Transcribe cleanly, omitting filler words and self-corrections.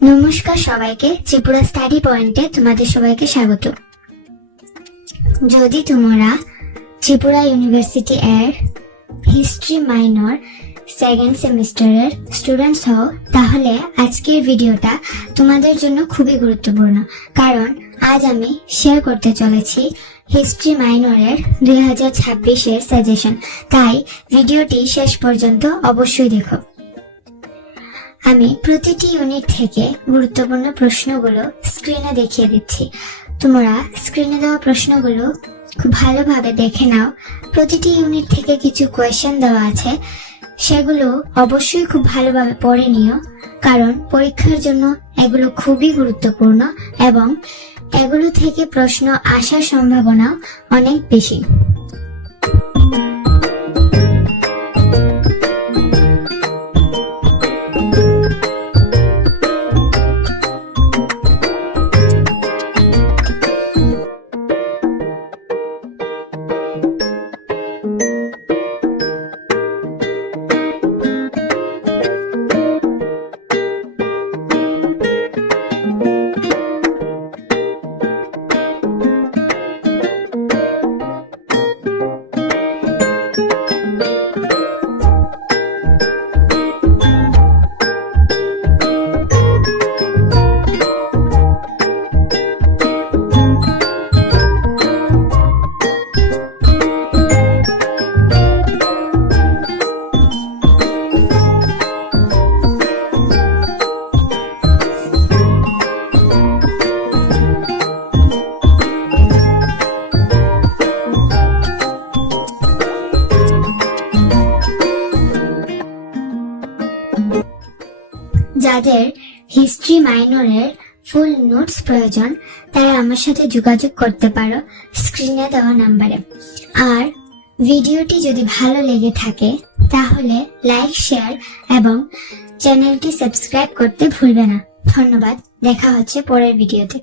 নমস্কার সবাইকে, ত্রিপুরা স্টাডি পয়েন্টে তোমাদের সবাইকে স্বাগত। যদি তোমরা ত্রিপুরা ইউনিভার্সিটি এর হিস্ট্রি মাইনর সেকেন্ড সেমিস্টারের স্টুডেন্টস হও, তাহলে আজকের ভিডিওটা তোমাদের জন্য খুবই গুরুত্বপূর্ণ, কারণ আজ আমি শেয়ার করতে চলেছি হিস্ট্রি মাইনরের 2026-এর সাজেশন। তাই ভিডিওটি শেষ পর্যন্ত অবশ্যই দেখো। আমি প্রতিটি ইউনিট থেকে গুরুত্বপূর্ণ প্রশ্নগুলো স্ক্রিনে দেখিয়ে দিচ্ছি। তোমরা স্ক্রিনে দেওয়া প্রশ্নগুলো খুব ভালোভাবে দেখে নাও। প্রতিটি ইউনিট থেকে কিছু কোয়েশ্চেন দেওয়া আছে, সেগুলো অবশ্যই খুব ভালোভাবে পড়ে নিও, কারণ পরীক্ষার জন্য এগুলো খুবই গুরুত্বপূর্ণ এবং এগুলো থেকে প্রশ্ন আসার সম্ভাবনা অনেক বেশি। যাদের হিস্ট্রি মাইনরের ফুল নোটস প্রয়োজন, তারা আমার সাথে যোগাযোগ করতে পারো স্ক্রিনে দেওয়া নাম্বারে। আর ভিডিওটি যদি ভালো লেগে থাকে তাহলে লাইক, শেয়ার এবং চ্যানেলটি সাবস্ক্রাইব করতে ভুলবে না। ধন্যবাদ, দেখা হচ্ছে পরের ভিডিওতে।